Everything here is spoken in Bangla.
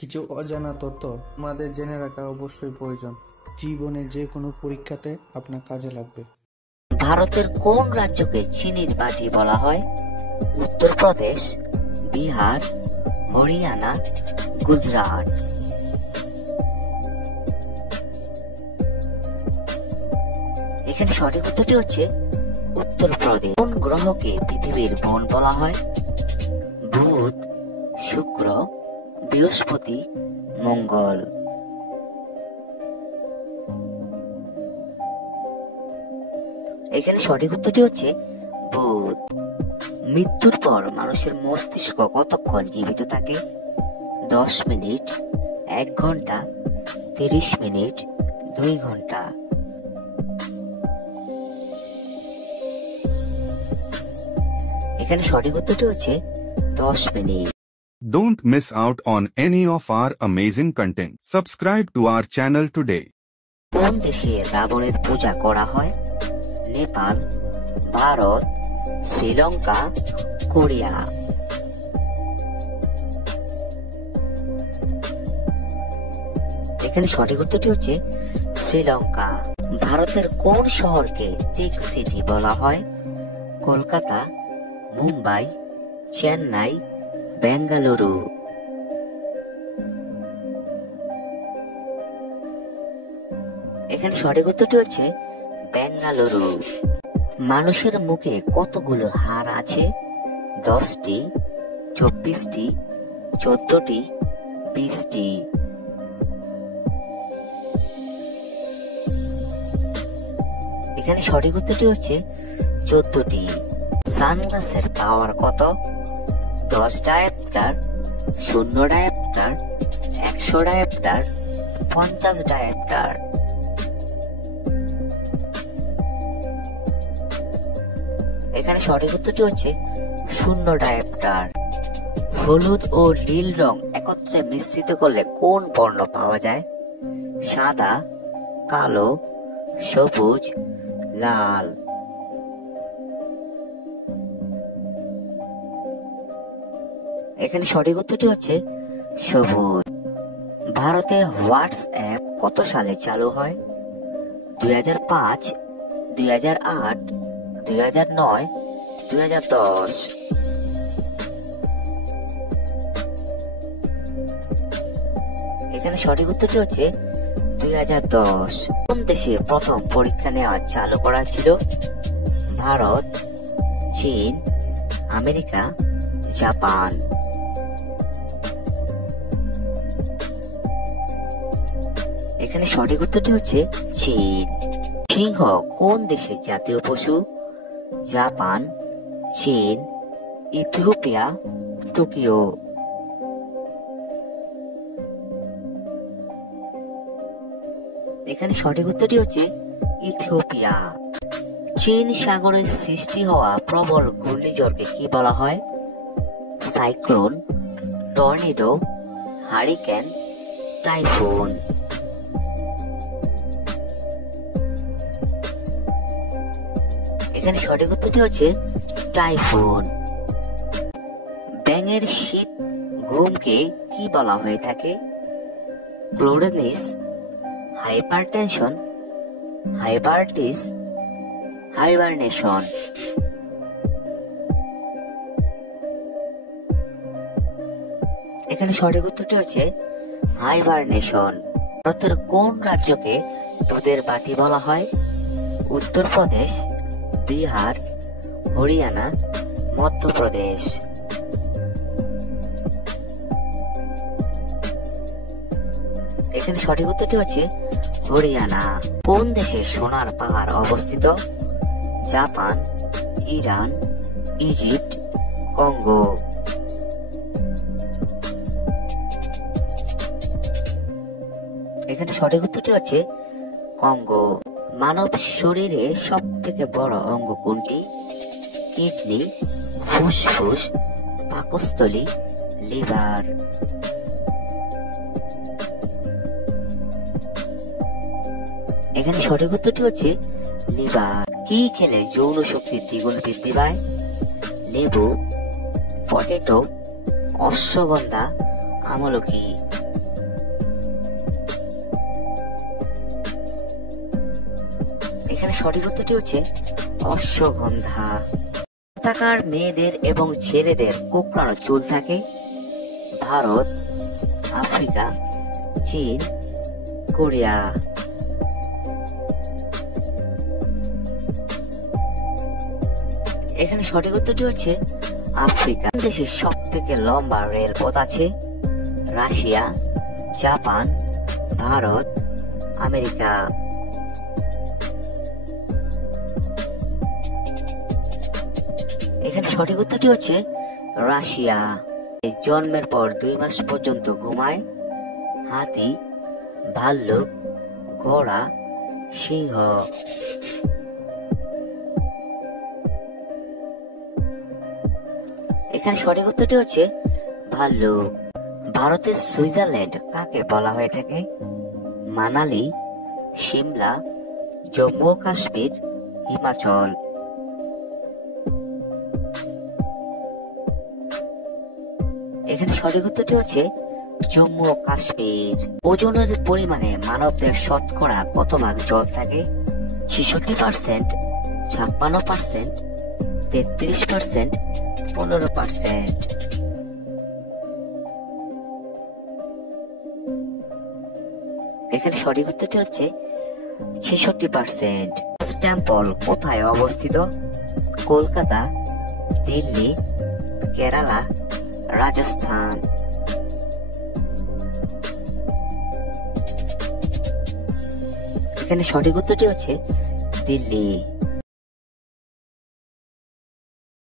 কিছু অজানা তথ্য আমাদের জেনে রাখা অবশ্যই প্রয়োজন। জীবনে যে কোনো পরীক্ষাতে আপনার কাজে লাগবে। ভারতের কোন রাজ্যকে চিনির বাটি বলা হয়? উত্তরপ্রদেশ, বিহার, হরিয়ানা, গুজরাট। এখানে সঠিক উত্তরটি হচ্ছে উত্তরপ্রদেশ। কোন গ্রহকে পৃথিবীর বোন বলা হয়? বুধ, শুক্র, বৃহস্পতি, মঙ্গল। এখানে সঠিক উত্তরটি হচ্ছে বুধ। মৃত্যুর পর মানুষের মস্তিষ্ক কতক্ষণ জীবিত থাকে? 10 মিনিট, 1 ঘন্টা, 30 মিনিট, 2 ঘন্টা। এখানে সঠিক উত্তরটি হচ্ছে 10 minute. Don't miss out on any of our amazing content. Subscribe to our channel today. কোন দেশে রাবণের পূজা করা হয়? নেপাল, ভারত, শ্রীলঙ্কা, কোরিয়া। এখানে সঠিক উত্তরটি হচ্ছে শ্রীলঙ্কা। ভারতের কোন শহরকে টেক সিটি বলা হয়? কলকাতা, মুম্বাই, চেন্নাই, বেঙ্গালুরু। এখানে সঠিক উত্তরটি হচ্ছে বেঙ্গালুরু। মানুষের মুখে কতগুলো হাড় আছে? 10টি, 24টি, 14টি, 20টি। এখানে সঠিক উত্তরটি হচ্ছে 14টি। সানগ্লাসের পাওয়ার কত? 10 ডায়োপ্টার, 0 ডায়োপ্টার, 100 ডায়োপ্টার, 50 ডায়োপ্টার। এখানে সঠিক উত্তরটি হচ্ছে 0 ডায়োপ্টার। হলুদ ও নীল রং একত্রে মিশ্রিত করলে কোন বর্ণ পাওয়া যায়? সাদা, কালো, সবুজ, লাল। এখানে সঠিক উত্তরটি হচ্ছে সবুজ। ভারতে হোয়াটসঅ্যাপ কত সালে চালু হয়? 2005, 2008, 2009, 2010। এখানে সঠিক উত্তরটি হচ্ছে 2010। কোন দেশে প্রথম পরীক্ষা নেওয়া চালু করা ছিল? ভারত, চীন, আমেরিকা, জাপান। এখানে সঠিক উত্তরটি হচ্ছে চীন। সিংহ কোন দেশের জাতীয় পশু? জাপান, চীন, ইথিওপিয়া, টোকিও। এখানে সঠিক উত্তরটি হচ্ছে ইথিওপিয়া। চীন সাগরে সৃষ্টি হওয়া প্রবল ঘূর্ণিঝড়কে কি বলা হয়? Cyclone, tornado, hurricane, typhoon. এখানে সঠিক উত্তরটি হচ্ছে টাইফুন। ব্যাঙের শীত ঘুমকে কি বলা হয়ে থাকে? ক্লোরোনিস, হাইপারটেনশন, হাইপারটিস, হাইবারনেশন। এখানে সঠিক উত্তরটি হচ্ছে হাইবারনেশন। ভারতের কোন রাজ্যকে দুধের বাটি বলা হয়? উত্তরপ্রদেশ, বিহার, হরিয়ানা, মধ্যপ্রদেশ। এখানে সঠিক উত্তরটি হচ্ছে হরিয়ানা। কোন দেশে সোনার পাহাড় অবস্থিত? Japan, Iran, Egypt, Congo. এখানে সঠিক উত্তরটি হচ্ছে কঙ্গো। মানব শরীরে সব থেকে বড় অঙ্গ কোনটি? কিডনি, ফুসফুস, পাকস্থলী, লিভার। এখানে সঠিক উত্তরটি হচ্ছে লিভার। কি খেলে যৌন শক্তির দ্বিগুণ বৃদ্ধি পায়? লেবু, পটেটো, অশ্বগন্ধা, আমলকি। এখানে সঠিক উত্তরটি হচ্ছে অশ্বগন্ধা। কোথাকার মেয়েদের এবং ছেলেদের কোঁকড়ানো চুল থাকে? ভারত, আফ্রিকা, চীন, কোরিয়া। এখানে সঠিক উত্তরটি হচ্ছে আফ্রিকা। দেশের সব থেকে লম্বা রেলপথ আছে? Russia, Japan, Bharat, America. এখানে সঠিক উত্তরটি হচ্ছে রাশিয়া। জন্মের পর 2 মাস পর্যন্ত ঘুমায়? হাতি, ভাল্লুক, ঘোড়া, সিংহ। এখানে সঠিক উত্তরটি হচ্ছে ভাল্লুক। ভারতের সুইজারল্যান্ড কাকে বলা হয়ে থাকে? মানালি, সিমলা, জম্মু ও কাশ্মীর, হিমাচল। এখানে সঠিক উত্তরটি হচ্ছে জম্মু ও কাশ্মীর। ওজনের পরিমাণে মানবদের শতকরা কত ভাগ জল থাকে? 66%, 56%, 33%, 15%। এখানে সঠিক উত্তরটি হচ্ছে 66%। টেম্পল কোথায় অবস্থিত? কলকাতা, দিল্লি, কেরালা, রাজস্থান। এখানে সঠিক উত্তরটি হচ্ছে দিল্লি।